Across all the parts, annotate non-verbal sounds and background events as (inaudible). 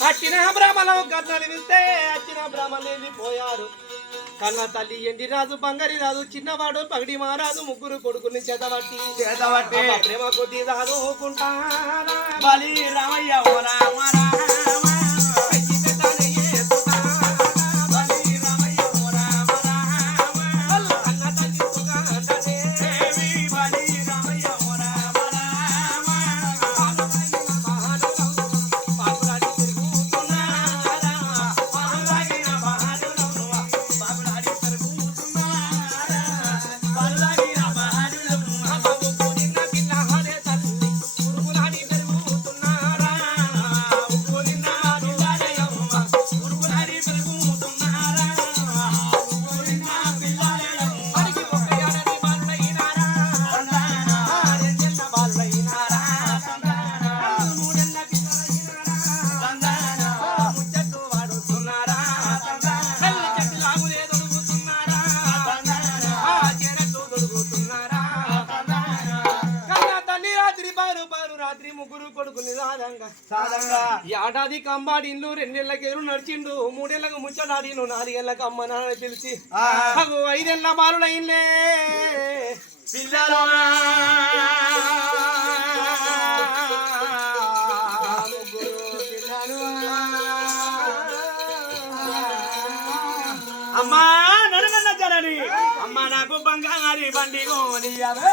అచ్చిన బ్రాహ్మణం కన్నలు విస్తే అచ్చిన బ్రాహ్మణులు వెళ్ళిపోయారు కన్న తల్లి ఎండి రాజు బంగారి రాజు చిన్నవాడు పగడి మహారాజు ముగ్గురు కొడుకుని చేతబట్టి. చేతబట్టి. ప్రేమ కొద్ది చదువుకుంటారా బలి రామయ్య ఓ రామ. ఏడాది కంబాడిన్లు రెండేళ్ళకి ఎదురు నడిచిండు మూడేళ్ళకు ముచ్చడాడిను నాలుగేళ్ళకు అమ్మ నాన్న అగు ఐదేళ్ళ బాలుడైన్లే పిల్లలు అమ్మా నడుగన్న జరని అమ్మ నాకు బంగారి బండి కోనియవే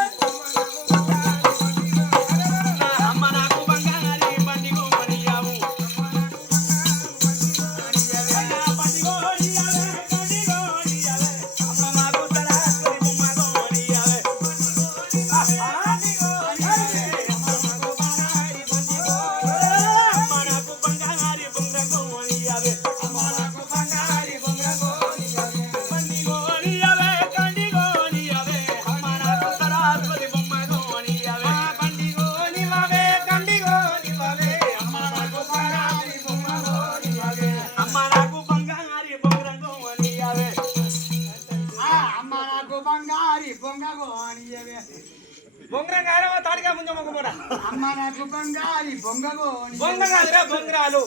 తాడిగా ముందు మొక్కమోడ అమ్మ నాకు బంగారి బొంగగోని బొంగ కాదురా బొంగరాలు.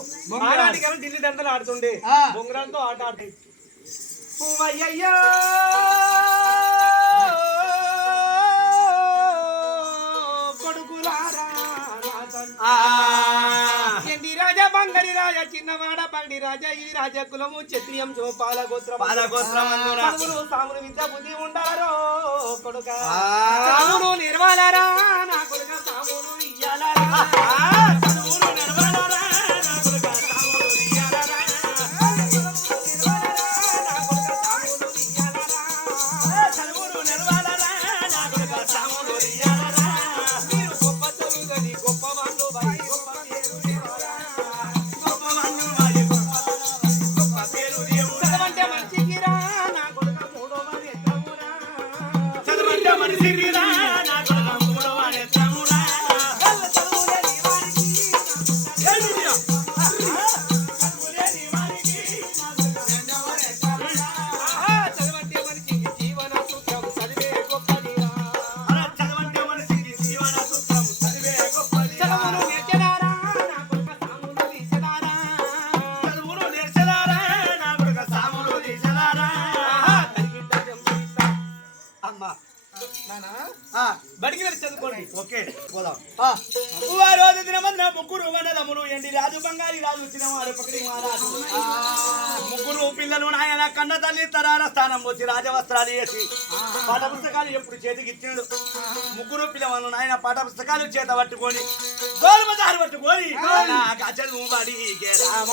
ఆనాటికి ఢిల్లీ దండలు ఆడుతుండే. బొంగరాలతో ఆట ఆడుతాయి పువ్వయ్యయ్యో. కొడుకులారా రాజా బంగరి రాజా చిన్నవాడ పగడి రాజా ఈ రాజా కులము క్షత్రియం చోపాల గోత్రం పాలగోత్రమందున చదువులు సాములు విద్య బుద్ధి ఉండారో కొడుక. సాములు నిర్వాలారా నా కొడుక సాములు ఇయ్యాలారా. sinceridad. బడికి వెళ్ళి చదువుకోండి. ఓకే పోదాం. రోజు దినమన్న ముగ్గురు వనదములు ఎండి రాజు బంగారి రాజు చిన్నవాడు పకడి మహారాజు. ముగ్గురు పిల్లలు నాయన కన్న తల్లి తరాల స్థానం వచ్చి రాజవస్త్రాలు వేసి పాఠ పుస్తకాలు ఎప్పుడు చేతికి ఇచ్చాడు ముగ్గురు పిల్లలు నాయన పాఠ పుస్తకాలు చేత పట్టుకొని గోల్మజారు పట్టుకొని నా గజలు బడిగే రామ.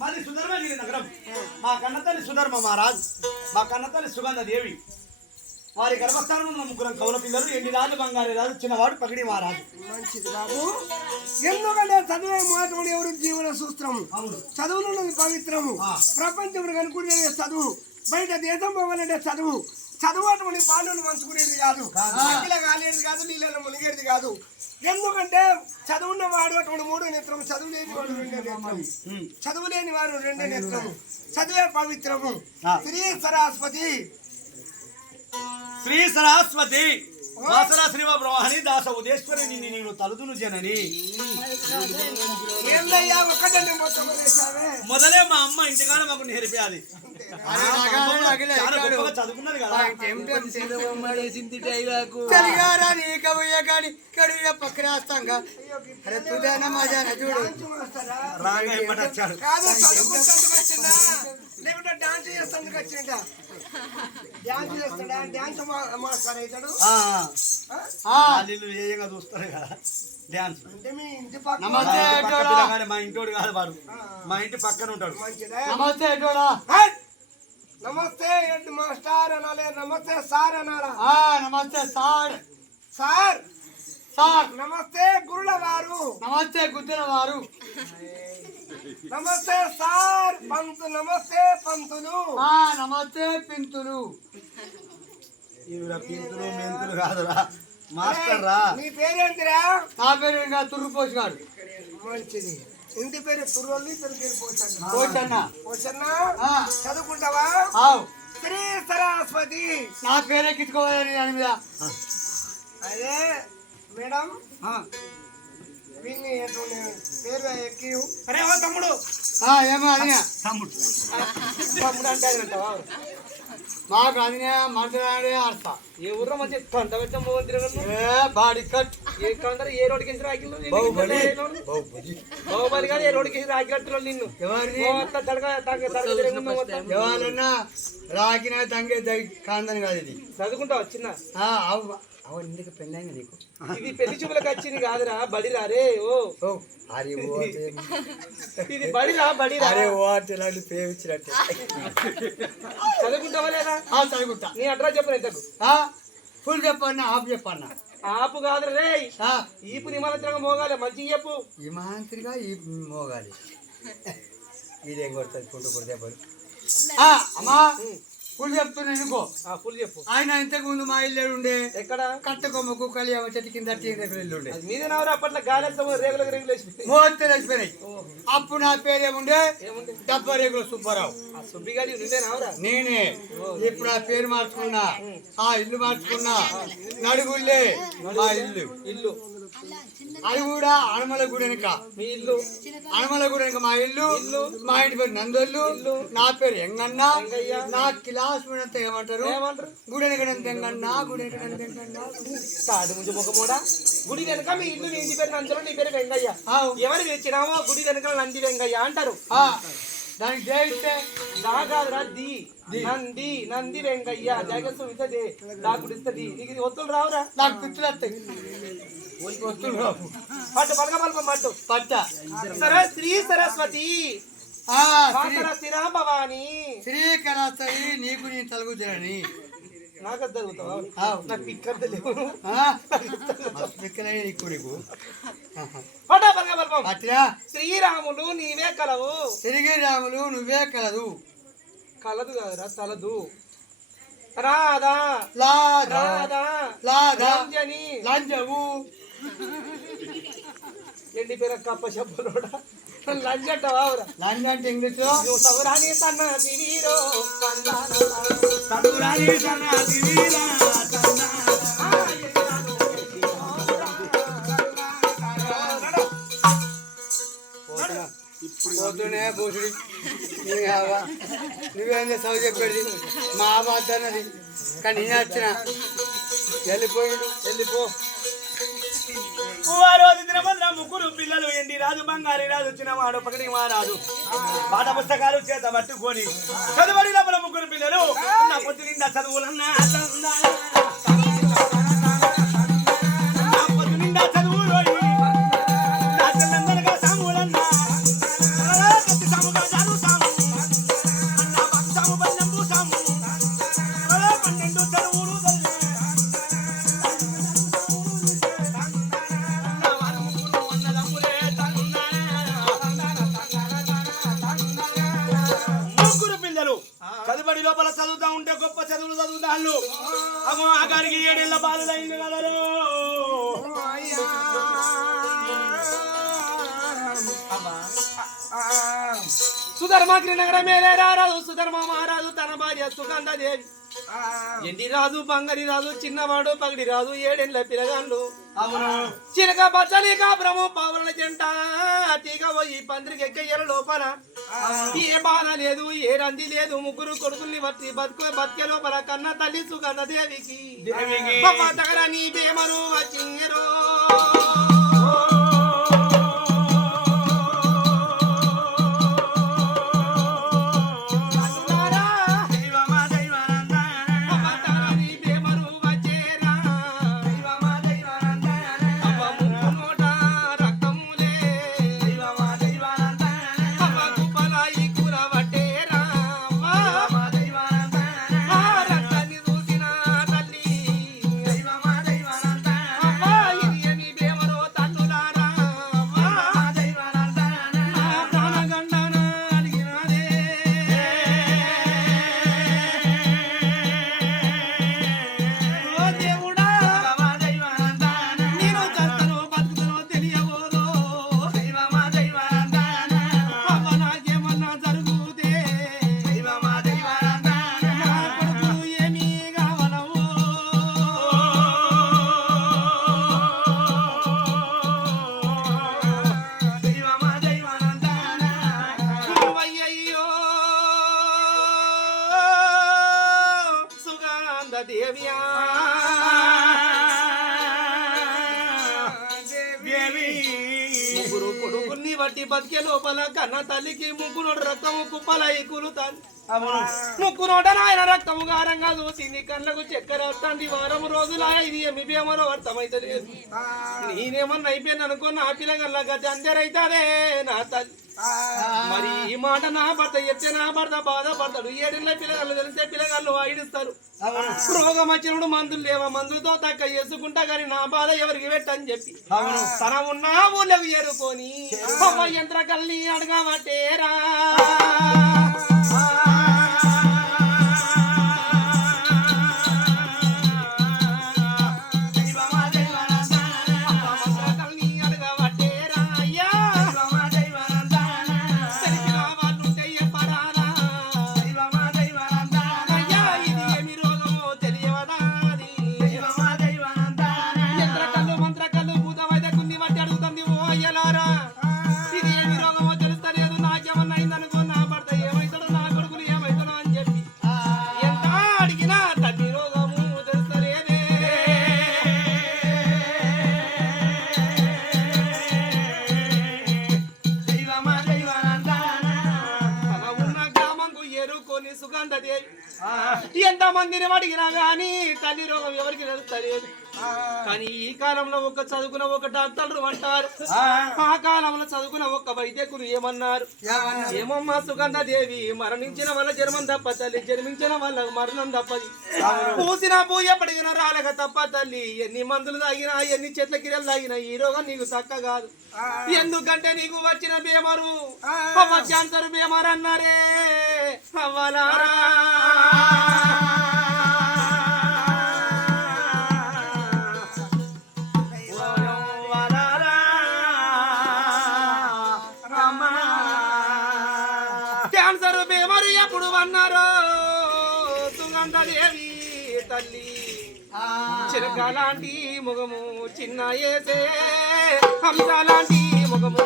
మాది సుధర్మగిరి నగరం. మా కన్నతల్లి సుధర్మ మహారాజ్ మా కన్నతల్లి సుగంధ దేవి. వారి గర్భస్థానంలో ముగ్గురం కౌల పిల్లలు ఎండి రాజు బంగారు రాజు చిన్నవాడు పగిడి మహారాజు. మంచిది బాబు. ఎందుకంటే చదివే మాత్రం ఎవరు జీవన సూత్రము అవును. చదువులున్నది పవిత్రము. ఆ. ప్రపంచం కనుక్కునేది చదువు. బయట దేశం పోవాలంటే చదువు. చదువు అటువంటి పాలనలు పంచుకునేది కాదు. కాదు. అఖిల కాలేది కాదు నీళ్ళలో మునిగేది కాదు. ఎందుకంటే చదువున్న వాడు అటువంటి మూడో నేత్రం చదువు లేని వాడు రెండో నేత్రం ఉమ్. చదువు లేని వారు రెండో నేత్రము. చదివే పవిత్రము. శ్రీ సరస్వతి. శ్రీ సరస్వతి. వాసన శ్రీవ బ్రహ్మణి దాస ఉదేశ్వరి నిన్ను నేను తలుదును జనని. ఏందయ్యా ఒక్కదండి మొత్తం వేసావే మొదలే మా అమ్మ ఇంటికాడ మాకు నేర్పేది చాలా నీ కాని కడుయ అరే తుదాన మజాన చూడు. లేకుంటే డాన్స్ వచ్చిందా? డాన్స్ చేస్తాడా? డాన్స్ మాస్టర్ అవుతాడు? ఏయంగా చూస్తారు కదా. మీ ఇంటోడు కాదు వాడు. మా ఇంటి పక్కన ఉంటాడు. నమస్తే! నమస్తే హెడ్ మాస్టర్ అనాలి? నమస్తే సార్ అనాలా? ఆ నమస్తే సార్. సార్! సార్. నమస్తే గురుల వారు నమస్తే గుద్దల వారు నమస్తే సార్ పంతు నమస్తే పంతులు. ఆ నమస్తే పింతులు. ఈవిడ పింతులు మెంతులు కాదురా. మాస్టర్ రా నీ పేరేంటిరా? నా పేరు తుర్రుపోసి గారు. మంచిది. ఇంటి పేరు తుర్రోళ్ళు ఇతని పేరు పోచన్న. కోచన్న పోచన్న ఆ. చదువుకుంటావా? ఆవు. శ్రీ సరస్వతి. నా పేరే కిట్టుకోవాలని దాని మీద. అదే మేడం. వీన్ని పేరు ఎక్కి అరే ఓ తమ్ముడు. ఆ ఏమో అదినా. తమ్ముడు. తమ్ముడు అంటే అది అంటావా మాకు అదినే మంత్రాడే ఆడతా. ఏ ఊర్లో మంచి కంట పెట్టాం మోహన్ బాడీ కట్. ఏ కంటారు ఏ రోడ్డుకి వేసి రాకిళ్ళు బాహుబలి. గారు ఏ రోడ్డుకి వేసి రాకినట్టు నిన్ను. ఎవరన్నా రాకిన తంగే తగి కాందని కాదు ఇది. చదువుకుంటావు చిన్న? పెళ్ళైంది నీకు. ఇది పెళ్ళి చూపులకు వచ్చింది కాదురా బడిరా రే ఓ. అరే ఓ (laughs) ఇది బడిరా బడిరా. అరే ఓ అంటే ఇలాంటి ప్రేమించినట్టే. చదువుకుంటావా లేదా? ఆ చదువుకుంటా. నీ అడ్రస్ చెప్పు ఇంతకు ఆ, ఫుల్ చెప్పన్నా హాఫ్ చెప్పన్నా ఆపు కాదు రే. ఆ, ఈపు నిమ్మలంగా మోగాలి మంచిగా చెప్పు. ఈ మాంత్రిగా ఈ మోగాలి. ఇదేం కొడుతుంది? కుంటు కొడితే అమ్మా. ఫుల్ చెప్తున్నా ఎందుకో? ఆ ఫుల్ చెప్పు. ఆయన ఇంతకు ముందు మా ఇల్లు ఉండే. ఎక్కడ? కట్ట కొమ్మకు కలియామ చెట్టు కింద దగ్గర ఇల్లు ఉండే. అది మీద నవరు అప్పట్లో గాలి రేగులకు రేగులు మూర్తి రచ్చిపోయినాయి అప్పుడు నా పేరు ఏముండే? డబ్బా రేగుల సుబ్బారావు. ఆ సుబ్బిగాడి నేనే. ఇప్పుడు నా పేరు మార్చుకున్నా. ఆ ఇల్లు మార్చుకున్నా. నడుగుల్లే మా ఇల్లు. ఇల్లు. అది కూడా అనమల గుడి వెనక. మీ ఇల్లు. అనమల గుడి వెనక మా ఇల్లు. మా ఇంటి పేరు నందొల్లు. నా పేరు ఎంగన్న. నా క్లాస్ అంతా ఏమంటారు? ఏమంటారు? గుడి వెనక తెంగన్న. గుడి వెనక తెంగన్న. కాడు ముందు ముఖమోడా గుడి వెనక మీ ఇల్లు మీ ఇంటి పేరు నంచలో నీ పేరు వెంగయ్య. ఎవరు తెచ్చినావో గుడి వెనక నంది వెంగయ్య అంటారు. దానికి జయిస్తే దా కాదురా ది. నంది నంది వెంగయ్య. జాగ్రత్త ఇస్తుంది దాకుడు ఇస్తుంది నీకు ఇది ఒత్తులు రావురా? నాకు పిచ్చులు వస్తాయి. పట్టు పలక పలక మట్టు పట్ట. సర శ్రీ సరస్వతి. శ్రీ స్థిరా భవాని. శ్రీకరాస్తరి నీకు నీ తలుగుజరని నాకు జరుగుతావా అట్లా? శ్రీరాములు నీవే కలవు. తిరిగి రాములు నువ్వే కలదు. కలదు కాదురా తలదు. రాధా. రాధా. లాదా రంజని. లంజవు. ఎండి పేర కప్ప చెప్పలోడా లంజంటావావురా లంజ అంటే ఇంగ్లీష్? సౌరాని సన్న వీరో చదువురాని సన్నాసి వీరా, పోతూనే పోసుడి నువ్వేం చేస్తావు చెప్పేది? మా బాధ అన్నది కానీ నేను వచ్చిన. వెళ్ళిపోయాడు. వెళ్ళిపో. ఆ రోజు ముగ్గురు పిల్లలు ఎండి రాజు బంగారి రాజు చిన్నవాడు మా రాజు పాఠ పుస్తకాలు చేత పట్టుకొని చదువడి లోపల ముగ్గురు పిల్లలు నా పొద్దు నిండా చదువులన్నా సుధర్మాగ్రి నగర మేలే రారాదు సుధర్మ మహారాజు తన భార్య సుగంధదేవి. ఎండి రాజు బంగరి రాజు చిన్నవాడు పగిడి రాజు ఏడేళ్ళ పిలగాళ్ళు చిలక బచ్చలి కాపురము పావుల జంట తీగ పోయి పందిరికి ఎక్కయ్యల లోపల. ఏ బాధ లేదు ఏ రంది లేదు ముగ్గురు కొడుకుల్ని బతి బతుకు బతికే లోపల కన్న తల్లి సుగంధ దేవికి. నీ బేమరు వచ్చింగరో బట్టి బతికే లోపల కన్న తల్లికి ముగ్గురు రక్తము కుప్పలై కులుతాను. ముక్కు నోట నాయన రక్తము గారంగా నీ కళ్ళకు చక్కెర వస్తుంది వారం రోజుల ఇది ఏమి బేమరో అర్థమైతే నేనేమన్నా అయిపోయాను అనుకో నా పిల్లగల్లా గతి అందరైతారే నా తల్లి. మరి ఈ మాట నా భర్త చెప్తే నా భర్త బాధపడతాడు ఏడిళ్ళ పిల్లగాళ్ళు తెలిస్తే పిల్లగాళ్ళు ఆయిడిస్తారు రోగం వచ్చినప్పుడు మందులు లేవా? మందులతో తక్క చేసుకుంటా కానీ నా బాధ ఎవరికి పెట్టని చెప్పి. తన ఉన్న ఊళ్ళకి చేరుకొని అవ్వ యంత్ర కల్లి అడగబట్టేరా కాలంలో ఒక చదువుకున్న ఒక డాక్టర్లు అంటారు. ఆ. కాలంలో చదువుకున్న ఒక వైద్యకులు ఏమన్నారు? ఏమమ్మా సుగంధ దేవి మరణించిన వాళ్ళ జన్మం తప్ప తల్లి జన్మించిన వాళ్ళ మరణం తప్పది పూసిన పూయ పడిగిన రాలక తప్ప తల్లి. ఎన్ని మందులు తాగినా ఎన్ని చెట్ల కిరలు తాగినా ఈ రోగం నీకు చక్క కాదు. ఎందుకంటే నీకు వచ్చిన బీమారు? క్యాన్సర్ బీమారు అన్నారే అవ్వలారా. సుగంధ దేవి తల్లి. చిలక లాంటి ముఖము చిన్న ఏసే. హంస లాంటి ముఖము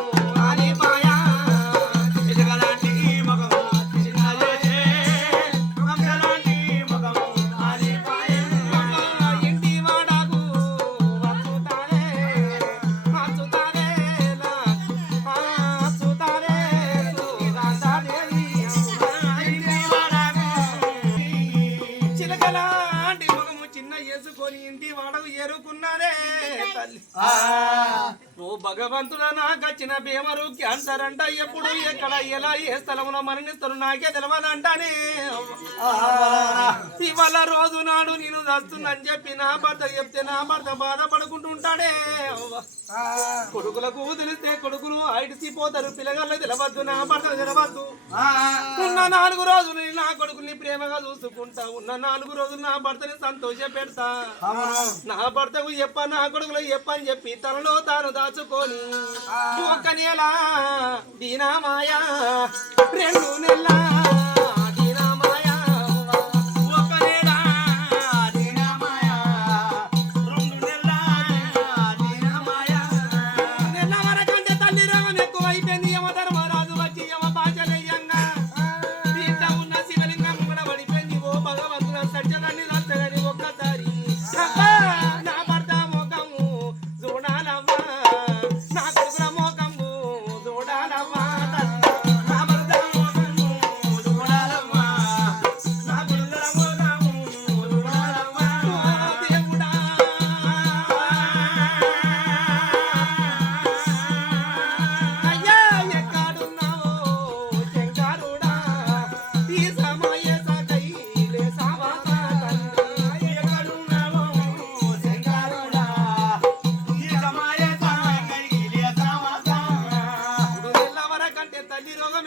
కన్న వేసుకొని ఇంటి వాడకు ఎరుకున్నానే తల్లి. ఓ భగవంతుడా నాకు వచ్చిన భీమరు క్యాన్సర్ అంట ఎప్పుడు ఎక్కడ ఎలా ఏ స్థలంలో మరణిస్తారు నాకే తెలవదంటానే. ఇవాళ రోజు నాడు నేను వస్తుందని చెప్పి నా భర్త చెప్తే నా భర్త బాధపడుకుంటుంటాడే. కొడుకులకు తెలిస్తే కొడుకులు ఐడిసిపోతారు పిల్లగాళ్ళు తెలవద్దు నా భర్త తెలవద్దు. ఉన్న నాలుగు రోజులు నా కొడుకుని ప్రేమగా చూసుకుంటా. ఉన్న నాలుగు రోజులు నా భర్తని సంతోష పెడతా. నా భర్తకు చెప్ప నా కొడుకులు చెప్ప అని చెప్పి తనలో తాను దాచుకొని ఒక్క నెల దీనామాయా రెండు నెలల.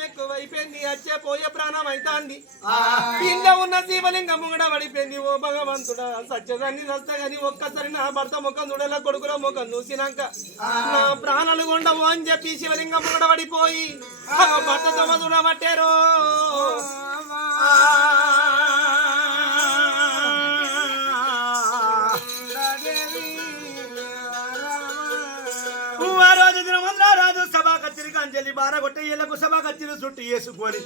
ఎక్కువైపోయింది వచ్చే పోయే ప్రాణం అవుతాంది ఇంట్లో ఉన్న శివలింగం కూడా పడిపోయింది ఓ భగవంతుడా సత్యదాన్ని సస్తగాని ఒక్కసారి నా భర్త ముఖం చూడేలా కొడుకుల ముఖం చూసినాక. నా ప్రాణాలు ఉండవు అని చెప్పి శివలింగం కూడా పడిపోయి. ఆ. భర్తతో చూడబట్టారు. కచ్చిరి కంచెలి బారగొట్ట ఇళ్ళకు సభా కచ్చిరి చుట్టూ వేసుకొని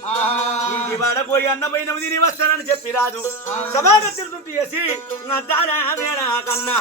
ఇంటి వాడ పోయి అన్న పోయిన తిని వస్తానని చెప్పి రాజు సభా కచ్చిరి చుట్టూ వేసి నా దారా వేడా కన్నా?